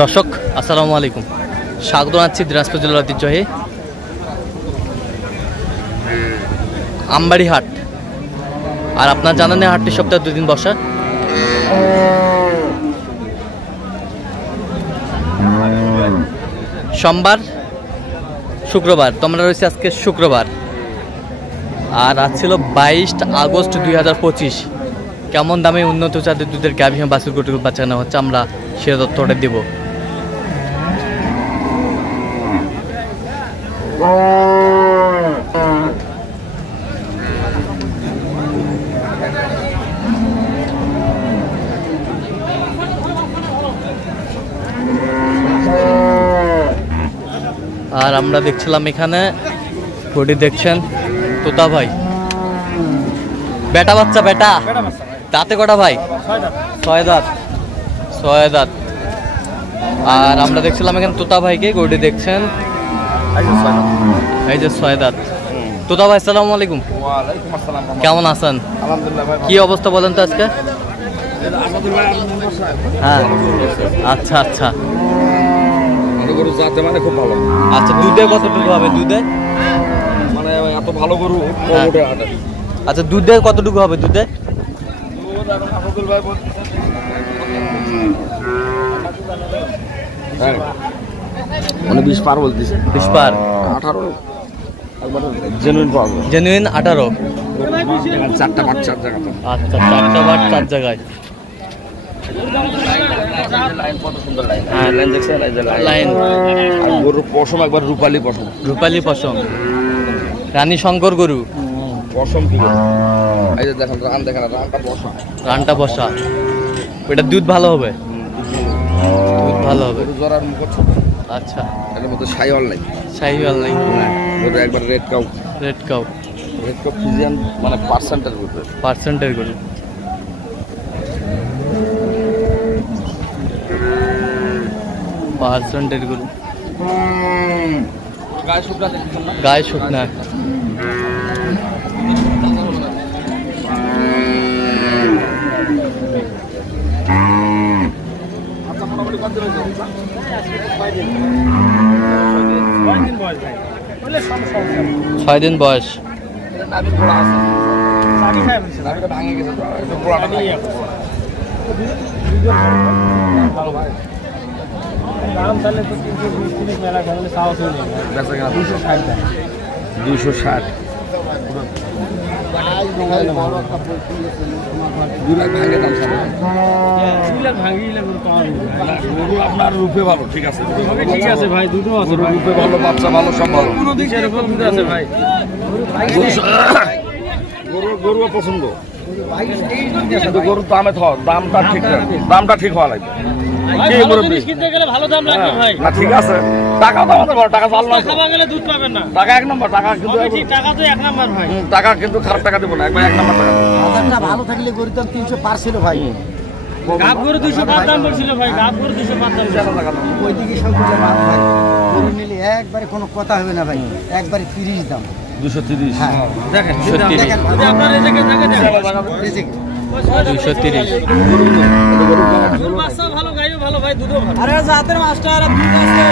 দর্শক আসসালামু আলাইকুম, স্বাগত জানাচ্ছি দিনাজপুর জেলার ঐতিহ্যবাহী আমবাড়ি হাট। আর আপনারা জানেন এই হাটটি সপ্তাহে 2 দিন বসে। সোমবার, শুক্রবার। তোমরা রয়েছে আজকে শুক্রবার, আর আজ ছিল 22 আগস্ট 2025। কেমন দামে উন্নত জাতের দুধের গাভী বাছুর গরুর বাচ্চা নেওয়া হচ্ছে, আমরা সে তথ্যটা দেব। আর আমরা দেখছিলাম এখানে গরু দেখছেন তোতা ভাই, বেটা বাচ্চা, বেটা দাঁতে কটা ভাই? 6 দাঁত। 6 দাঁত। আর আমরা দেখছিলাম এখানে তোতা ভাইকে, গরুটি দেখছেন এই যে 6 দাঁত। তোতা ভাই আসসালামু আলাইকুম। ওয়ালাইকুম আসসালাম। কেমন আছেন? আলহামদুলিল্লাহ ভাই। কি অবস্থা বলেন তো আজকে? হ্যাঁ, আচ্ছা আচ্ছা। গরু জাতে মানে খুব ভালো। আচ্ছা, দুধে কতটুকু হবে? দুধে মানে এত ভালো গরু হ্যাঁ। আচ্ছা, দুধে কতটুকু হবে? দুধে মানে 20 পার বলতেছে। 20 পার, 18 জেনুইন পাওয়া যায়। জেনুইন 18। 4টা বাট 4 জায়গাতে। আচ্ছা, 4টা বাট 4 জায়গায়। লাইন কত সুন্দর লাইন। হ্যাঁ, লাইন দেখছেন? লাইন। আর গরুর পশম একবার রূপালী পশম। রূপালী পশম, রানী শঙ্কর গরু। পশম কি এই যে দেখেন, রান দেখেন, রানটা পশম। রানটা বসা, ওটা দুধ ভালো হবে। দুধ ভালো হবে। গরু জরার মুখ ছোট। আচ্ছা, এর মধ্যে শাইওয়াল নাই। শাহিওয়াল নাই। গরু একবার red cow. Red cow, red cow Friesian মানে পার্সেন্টের গরু। পার্সেন্টের গরু। পার্সেন্টের গরু, গায়ে শুকনা দেখছেন না? গায়ে শুকনা। ছয় দিন বয়স। দাম তাহলে তো 320 মেলা গেলে সাহস হয়ে যাবে। 260 টাকা। 260। 2 লাখ ভাঙে দাম স্যার। 2 লাখ ভাঙিলে গরু পাওয়া যাবে। গরু আপনার রূপে ভালো, ঠিক আছে। ঠিক আছে ভাই, দুটো আছে গরু ভাই। রূপে ভালো, বাচ্চা ভালো, সব ভালো। সেরকম দুটো আছে ভাই। গরু পছন্দ, কিন্তু গরুর দামে দামটা ঠিক না, দামটা ঠিক হওয়া লাগবে। ভাই ভালো জিনিস কিনতে গেলে ভালো দাম লাগবে ভাই। না ঠিক আছে, টাকা তো আমাদের বড়, টাকা ভালো না। খাওয়া গেলে দুধ পাবেন না। টাকা 1 নম্বর, টাকা কিন্তু তবে ঠিক, টাকা তো 1 নাম্বার ভাই। টাকা কিন্তু খারাপ টাকা দেবো না, একবার 1 নম্বর টাকা। বাজারটা ভালো থাকলে গরুর দাম 300 পার ছিল ভাই। গাব গরু 205 দাম বলছিল ভাই, গাব গরু 205 দাম ছিল। ওইদিকে সবগুলো মাছ ভাই, গরু নিলে একবারে কোনো কথা হবে না ভাই, একবারে 30 দাম। 230। হ্যাঁ দেখেন 230। দেখেন, যদি আপনার এদিকে থাকে দেখেন। রেজেক। 230। গরুর বাচ্চা ভালো, গাইও ভালো ভাই, দুধও ভালো। আরে জাতের মাছটা আর দুধ আছে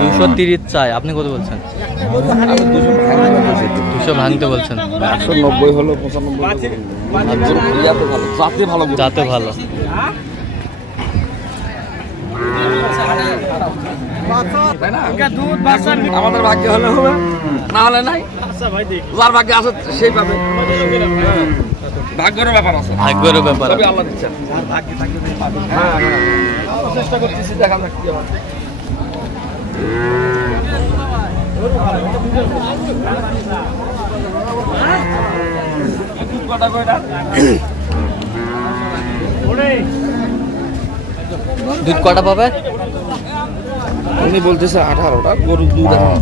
230 চাই, আপনি কত বলছেন? 200 ভাঙতে বলছেন। 190 হলো 95। জাতে ভালো, যাতে ভালো। তাই না? দুধ বাচ্চা আমাদের ভাগ্যে হলে হবে, না হলে নাই। আচ্ছা ভাই দেখি। যার ভাগ্যে আছে সেই পাবে। ভাগ্যের ব্যাপার আছে, ভাগ্যের ব্যাপার। সবই আল্লাহ দিচ্ছেন। যার ভাগ্যে থাকবে সেই পাবে। হ্যাঁ, চেষ্টা করতেছি, দেখা যাক কি হয়। দুধ কটা পাবে? উনি বলতেছে 18টা, গরুর দুধ এখন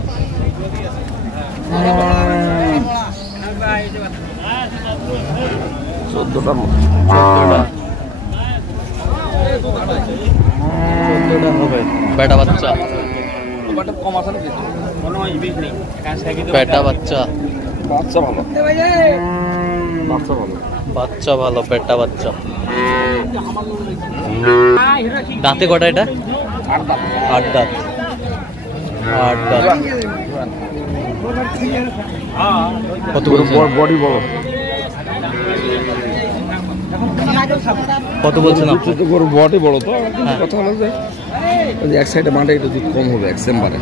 14টার মতো। 14টা হবে। বেটা বাচ্চা, কম আছে নাকি? বেটা বাচ্চা। বাচ্চা ভালো, বাচ্চা ভালো, বাচ্চা ভালো, পেটটা বাচ্চা। দাঁতে কটা এটা? 8 দাঁত। 8 দাঁত। কত বলছেন? বডি বড়। কত বলছেন আপনি? গরু বডি বড় তো, কথা হলো যে এক সাইডে মাঠে একটু দুধ কম হবে, এক চেম্বারে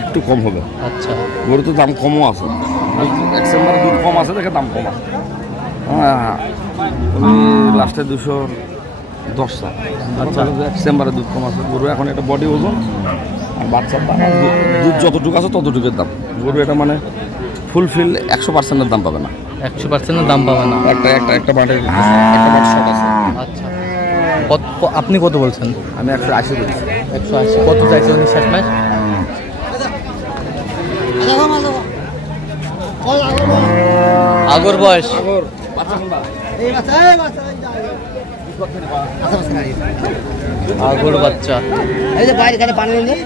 একটু কম হবে। আচ্ছা, গরু তো দাম কমও আছে, এক চেম্বারে দুধ কম আছে দেখে দাম কম আছে। হ্যাঁ, লাস্টে 210 টাকা। আচ্ছা, এক চেম্বারে দুধ কম আছে। গরু এখন একটা বডি ওজন আর বাচ্চার দাম, দুধ যতটুকু আছে ততটুকুর দাম। গরু এটা মানে ফুলফিল 100%-এর দাম পাবে না। 100%-এর দাম পাবে না। একটা মাঠে শর্ট আছে। আচ্ছা, আপনি কত বলছেন? আমি 180 বলছি। 180। কত চাইছে উনি শেষ মাস? আগর বয়স আগর বাচ্চা। এই যে বাইরে এখানে পানি নিলে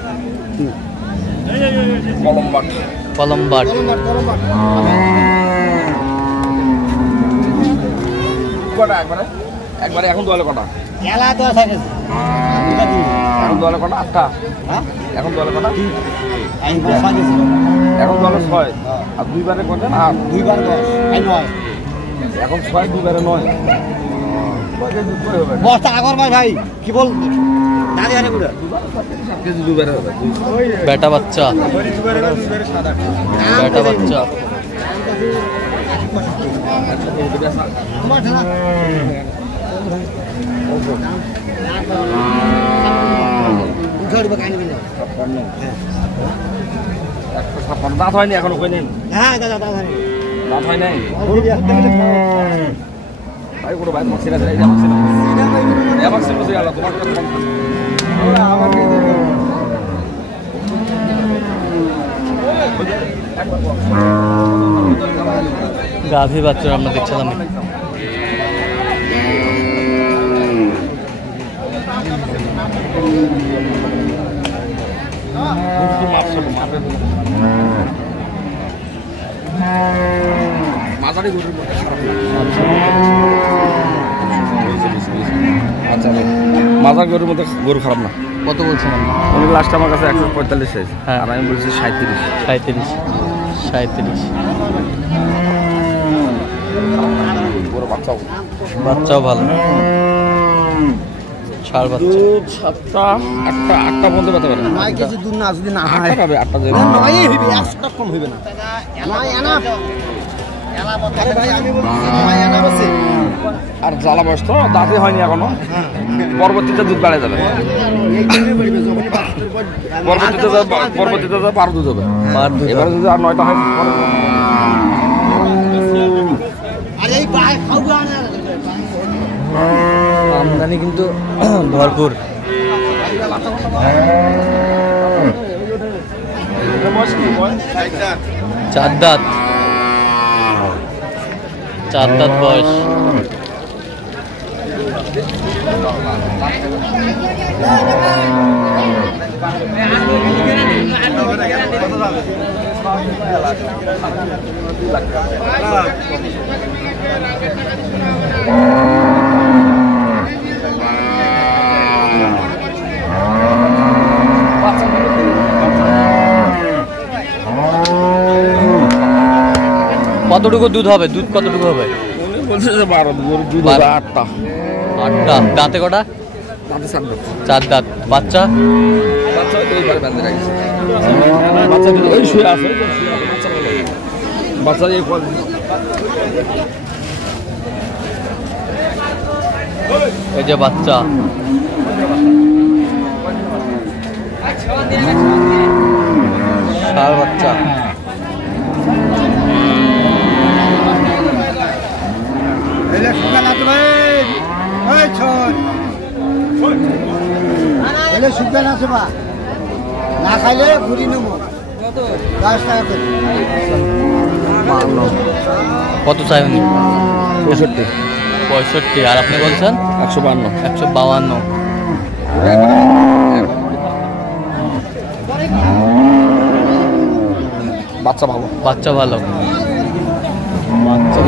কলমবাট। একবারে এখন দোয়ালে কটা? খেলা তো থাকে এখন দোয়ালে কটা? 8টা। এখন দোয়ালে কটা? এখন দোয়ালে 6 আর 2বারে কটা? 8। 2বার 10 এখন 6 2বারে 9। বস্তা আগর ভাই কি বল দাদি হারে গুড়া 7 কেজি 2বারে হবে। বেটা বাচ্চা। বেটা বাচ্চা। দাঁত হয়নি এখনো? কই নেই? হ্যাঁ দাদা দাদা দাঁত হয় নাই। ভাই কোনো ভাই মাছি না, এই মাছি না, এই মাছি বুঝে গেল তোমার কথা। গাভী বাচ্চা আমরা দেখছিলাম। মাঝারি গরুর মধ্যে খারাপ না। আচ্ছা, মাঝারি গরুর মধ্যে গরু খারাপ না। কত বলছেন আপনি? উনি লাস্ট আমার কাছে 145 চাইছে। হ্যাঁ, আর আমি বলছি 37। 37। গরু বাচ্চাও বাচ্চাও ভালো। ষাঁড় বাচ্চা। 7টা 8টা পর্যন্ত পেতে পারে। নয় কেজি দুধ না যদি না হয় 8টা পাবে, 8টা দেবে। নয়ই হইবে, 100 টাকা কম হইবে না। নয় আনা আরে ভাই আমি বলছি নয় আনা বসে। আর জ্বালা বয়স তো, দাঁতে হয়নি এখনো। পরবর্তীতে দুধ বাড়ে যাবে। এই জন্য বলবে যখনই বাচ্চার পর পরবর্তীতে 12 দুধ হবে। এবারে যদি আর 9টা হয় আরে এই পায় খাওয়া আনা আমদানি কিন্তু ভরপুর। 4 দাঁত। 4 দাঁত বয়স। কতটুকু দুধ হবে? দুধ কতটুকু হবে? বলছে যে 12 দুধ হবে 8টা। 8টা। দাঁতে কটা? দাঁতে 4 দাঁত। 4 দাঁত। বাচ্চা? বাচ্চা ওই বারে বাঁধে রাখছে। বাচ্চা ওই শুয়ে আছে, বাচ্চা এই কল। এই যে বাচ্চা। ষাঁড় বাচ্চা। এলে সুগা না তো ভাই এই ছয় এলে সুগা না তো বা না খাইলে ঘুরি নেবো 10 টাকা করে। কত চাই উনি? 65। 65। আর আপনি বলছেন 152। 152। বাচ্চা ভালো। বাচ্চা ভালো। বাচ্চা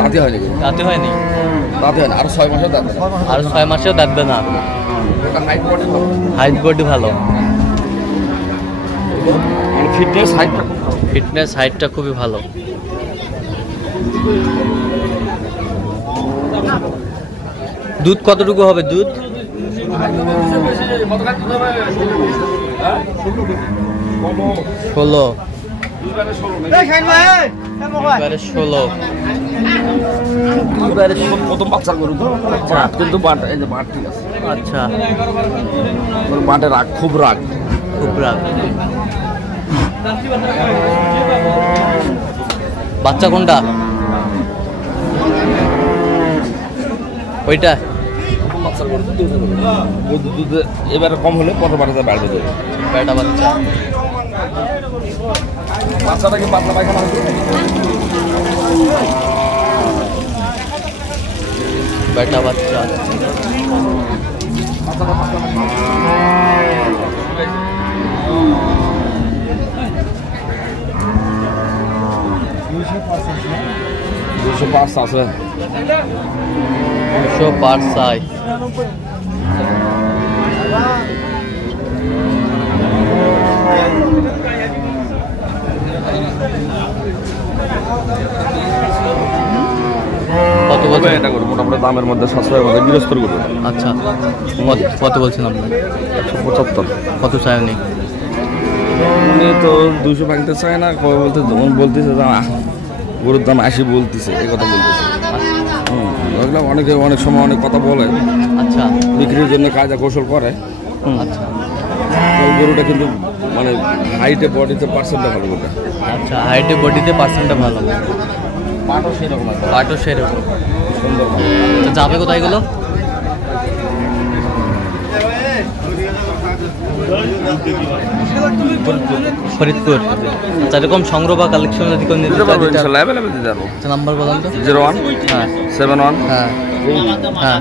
দাঁতি হয়নি, দাঁতে হয়নি, দাঁতি হয়নি, আর 6 মাসেও দাঁত হবে। আর 6 মাসেও দাঁতবে না। এটা হাইট বডি, হাইট বডি ভালো, ফিটনেস হাইটটা খুব ভালো। ফিটনেস হাইটটা খুবই ভালো। দুধ কতটুকু হবে? দুধ 16, এবারে 16। প্রথম বাচ্চা গরু তো, বাট কিন্তু বাট, এই যে বাট ঠিক আছে। আচ্ছা, ওর বাটে রাগ, খুব রাগ। খুব রাগ। বাচ্চা কোনটা? ওইটা বাচ্চার গরু তো দুধে এবারে কম হলে পরের বাড়িতে বাড়বে দেবে। বেটা বাচ্চা। বাচ্চাটা কি পাতলা পায়খানা হচ্ছে? বেটা বাচ্চা। দুশো 5 আছে। 200 পার সাই। কত বলছেন? এটা গরু মোটামুটি দামের মধ্যে সাশ্রয়ের মধ্যে গৃহস্থর গরু। আচ্ছা, কত বলছেন আপনার? 175। কত চাইনি? উনি তো 200 ভাঙতে চায় না, বলতেছে গরুর দাম 80 বলতেছে, এই কথা বলতেছে। ওইগুলো অনেকে অনেক সময় অনেক কথা বলে, আচ্ছা, বিক্রির জন্য কায়দা কৌশল করে। আচ্ছা, ওই গরুটা কিন্তু মানে হাইটে বডিতে পার্সেন্টটা ভালো গরুটা। আচ্ছা, হাইটে বডিতে পার্সেন্টটা ভালো, পাটও সেরকম আছে, পাটও সেরকম সুন্দর। আচ্ছা, যাবে কোথায় এগুলো? ফরিদপুর। আচ্ছা, এরকম সংগ্রহ বা কালেকশন যদি কেউ নিতে চায়, ইনশাআল্লাহ অ্যাভেলেবল দিতে পারবো। আচ্ছা, নাম্বার বলেন তো। 01 হ্যাঁ 71 হ্যাঁ হ্যাঁ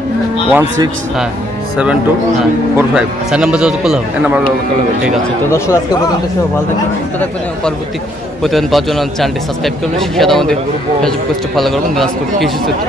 16 হ্যাঁ 72 হ্যাঁ। 45। আচ্ছা, নাম্বার যোগাযোগ করলে হবে। এই নাম্বার কল হবে। ঠিক আছে। তো দর্শক, আজকে পর্যন্ত সব ভালো থাকবেন, সুস্থ থাকবেন এবং পরবর্তী প্রতিদিন পাওয়ার জন্য চ্যানেলটি সাবস্ক্রাইব করবেন, সাথে আমাদের ফেসবুক পেজটি ফলো করবেন, দিনাজপুর কৃষি চিত্র।